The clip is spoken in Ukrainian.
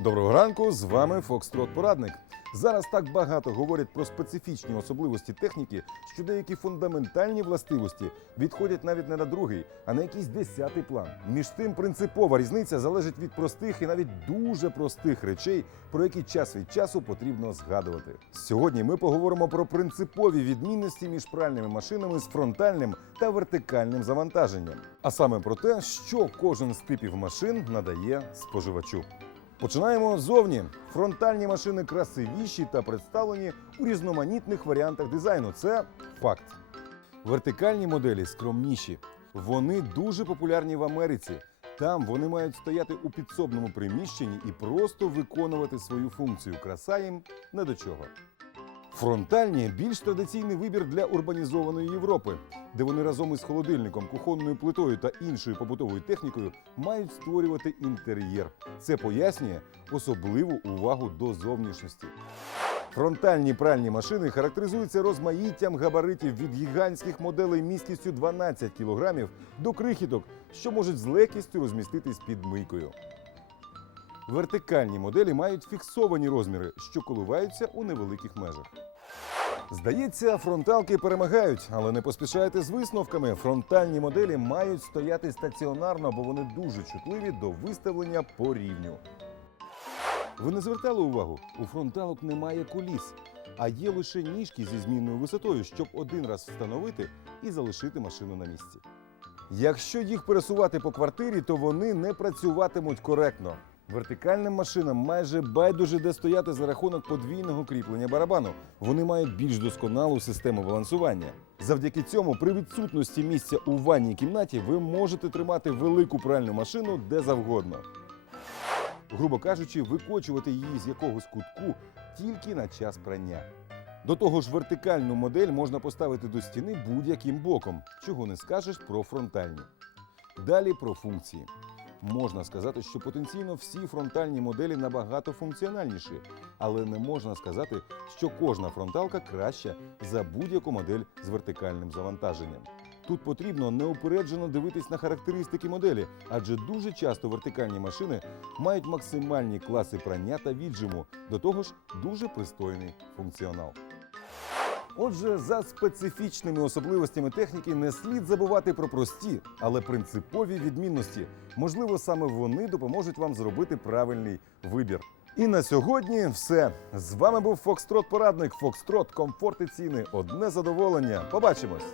Доброго ранку, з вами Фокстрот-порадник. Зараз так багато говорять про специфічні особливості техніки, що деякі фундаментальні властивості відходять навіть не на другий, а на якийсь 10-й план. Між тим, принципова різниця залежить від простих і навіть дуже простих речей, про які час від часу потрібно згадувати. Сьогодні ми поговоримо про принципові відмінності між пральними машинами з фронтальним та вертикальним завантаженням. А саме про те, що кожен з типів машин надає споживачу. Починаємо ззовні. Фронтальні машини красивіші та представлені у різноманітних варіантах дизайну. Це факт. Вертикальні моделі скромніші. Вони дуже популярні в Америці. Там вони мають стояти у підсобному приміщенні і просто виконувати свою функцію. Краса їм не до чого. Фронтальні – більш традиційний вибір для урбанізованої Європи, де вони разом із холодильником, кухонною плитою та іншою побутовою технікою мають створювати інтер'єр. Це пояснює особливу увагу до зовнішності. Фронтальні пральні машини характеризуються розмаїттям габаритів від гігантських моделей місткістю 12 кг до крихіток, що можуть з легкістю розміститись під мийкою. Вертикальні моделі мають фіксовані розміри, що коливаються у невеликих межах. Здається, фронталки перемагають, але не поспішайте з висновками. Фронтальні моделі мають стояти стаціонарно, бо вони дуже чутливі до виставлення по рівню. Ви не звертали увагу? У фронталок немає куліс, а є лише ніжки зі змінною висотою, щоб один раз встановити і залишити машину на місці. Якщо їх пересувати по квартирі, то вони не працюватимуть коректно. Вертикальним машинам майже байдуже де стояти за рахунок подвійного кріплення барабану. Вони мають більш досконалу систему балансування. Завдяки цьому, при відсутності місця у ванній кімнаті, ви можете тримати велику пральну машину де завгодно. Грубо кажучи, викочувати її з якогось кутку тільки на час прання. До того ж, вертикальну модель можна поставити до стіни будь-яким боком, чого не скажеш про фронтальні. Далі про функції. Можна сказати, що потенційно всі фронтальні моделі набагато функціональніші, але не можна сказати, що кожна фронталка краща за будь-яку модель з вертикальним завантаженням. Тут потрібно неупереджено дивитись на характеристики моделі, адже дуже часто вертикальні машини мають максимальні класи прання та віджиму, до того ж дуже пристойний функціонал. Отже, за специфічними особливостями техніки не слід забувати про прості, але принципові відмінності. Можливо, саме вони допоможуть вам зробити правильний вибір. І на сьогодні все. З вами був Фокстрот-порадник. Фокстрот, комфорт і ціни. Одне задоволення. Побачимось!